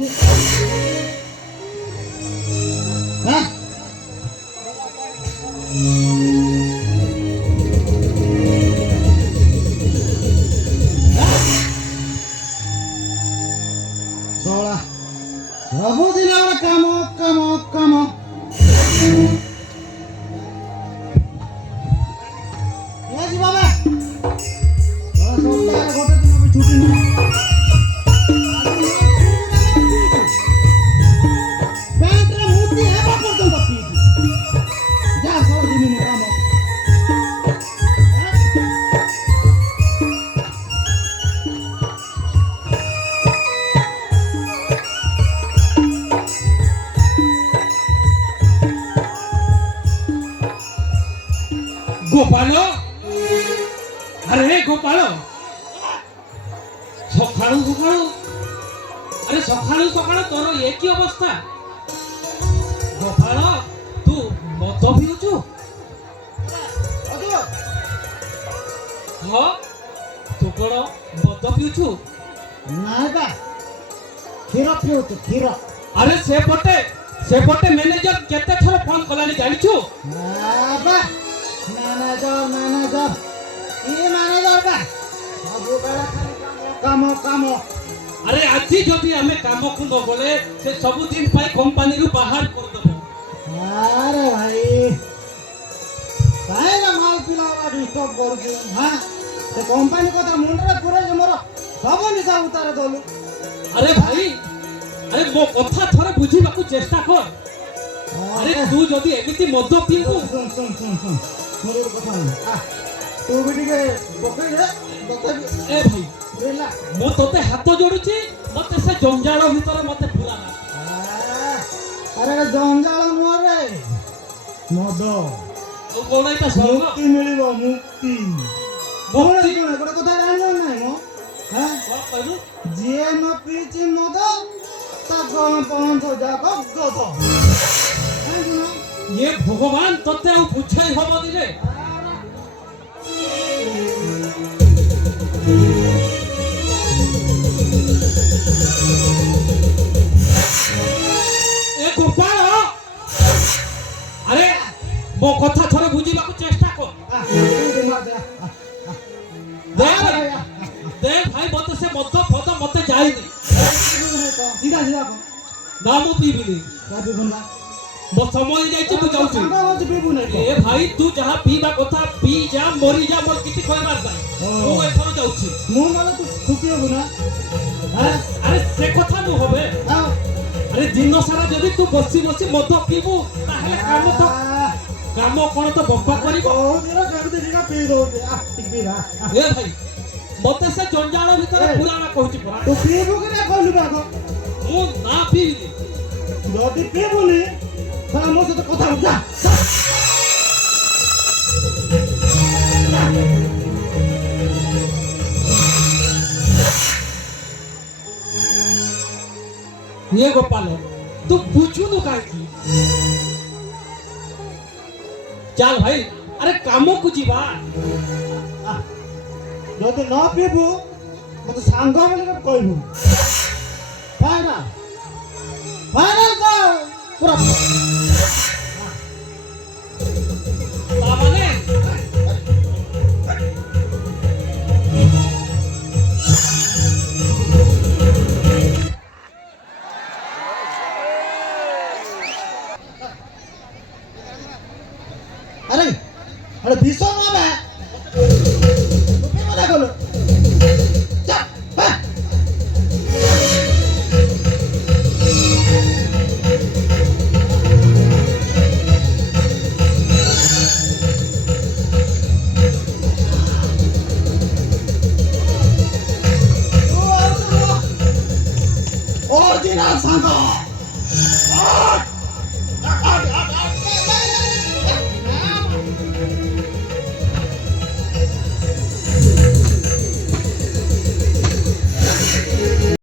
ଦେଇଛି হ্যাঁ ଶଳା ସବୁଦିନ ଗୋଟେ କାମ କାମ କାମ ବାବା ସପ୍ତାହରେ ଗୋଟେ ଦିନ ବି ଛୁଟି ନାହିଁ ପ୍ୟାଣ୍ଟରେ ମୁତି ହେବା ପର୍ଯ୍ୟନ୍ତ ପିଇଛି ଯାହା ସବୁଦିନ କାମ গোপাল আরে গোপাল সকালু সকালু আরে সকালু সকালু তোর এ কি অবস্থা গোপাল তু মদ পিউছু হ তু কোন মদ পিউছু ନାଇଁ ବା କ୍ଷୀର ପିଉଛୁ କ୍ଷୀର আরে সেপটে ম্যানেজার কেতে থর ফোন কলানি জানিছু ବାବା ମ୍ୟାନେଜର ମ୍ୟାନେଜର କି ମ୍ୟାନେଜର ବା ସବୁବେଳେ ଖାଲି କାମ କାମ আরে আজি যদি আমি কামকু ন গলে সে সবুদিন পাই কোম্পানিরু বাহার করে দেব ଆରେ ଭାଇ କାହିଁକି ମାଲ ପିଲା ଡିଷ୍ଟର୍ବ କରୁଛୁ ହଁ ସେ କମ୍ପାନୀ କଥା ମୁଣ୍ଡରେ ପୁରେଇକି ମୋର ସବୁ ନିଶା ଉତାର ଦେଲୁ আরে ভাই আরে মো কথা থরে বুঝিବାକୁ চেষ্টা কর আরে তু যদি এমিতি মদ পিবু ଶୁଣ ଶୁଣ ଶୁଣ ଶୁଣ ମୋର ଗୋଟେ କଥା ଶୁଣ ତୁ ବି ଟିକେ ପକେଇ ଦେ এ ভাই ବୁଝିଲା মো তোতে হাত জোড়ুছি মতে সে জঞ্জাল ভিতরে মতে পুরানা ଆରେ ଏଟା ଜଞ୍ଜାଳ ନୁହଁ ରେ ମଦ ও কোন এটা সর্ব ମୁକ୍ତି ମିଳିବ ମୁକ୍ତି মুক্তি ଶୁଣ ଗୋଟେ କଥା ଜାଣିଛ ନାହିଁ ମ হ্যাঁ কোন কইলু ଯିଏ ନ ପିଇଛି ମଦ ତା ଗଣ ପହଞ୍ଚ ଯାକ ଗଧ ଜାଣିଛୁ ନା ये भगवान তোতে ଆଉ বুঝাই হব দিলে এ গোপাল আরে মো কথা থরে বুঝিବାକୁ চেষ্টা কর দেখ ভাই মতে সে মদ ফদ মতে যায়নি সিধা সিধা না মু পিবিনি মো সময় যাইছে মু যাউছি পিবু নাই এ ভাই তু যাহা পিবা কথা পি যা মরি যা মোর কিছু কইবার নাই মু এথর যাউছি ମୁଁ ନହେଲେ ତୁ ଖୁସି ହବୁ ନା আরে সে কথা নু হবে আরে দিন সারা যদি তু বসি বসি মদ পিবু তাহলে কাম কোন তো বপ্পা করিব ବହୁତ ଦିନ କେମିତି ଟିକେ ପିଇ ଦଉଛି ଟିକେ ପିଇବା এ ভাই মতে সে জঞ্জাল ভিতরে পুরানা কହୁଛି পরা ତୁ ପିଇବୁ କି ନା କହିଲୁ ବାଗ মু না পিবিনি ଯଦି ପିଇବୁନି ତାହେଲେ ମୋ ସହିତ କଥା ହବୁ ଯା ये गोपाल तू बुझुनु काहे चल भाई अरे कामो को जीवा ଯଦି ନ ପିଇବୁ ମତେ ସାଙ୍ଗ ବୋଲି କହିବୁ ଫାଇନାଲ ଫାଇନାଲ ତ ପୁରା ता माने আরে আরে ভীষণ হবে তুমি মজা করলো যা হ্যাঁ original সাঙ্গ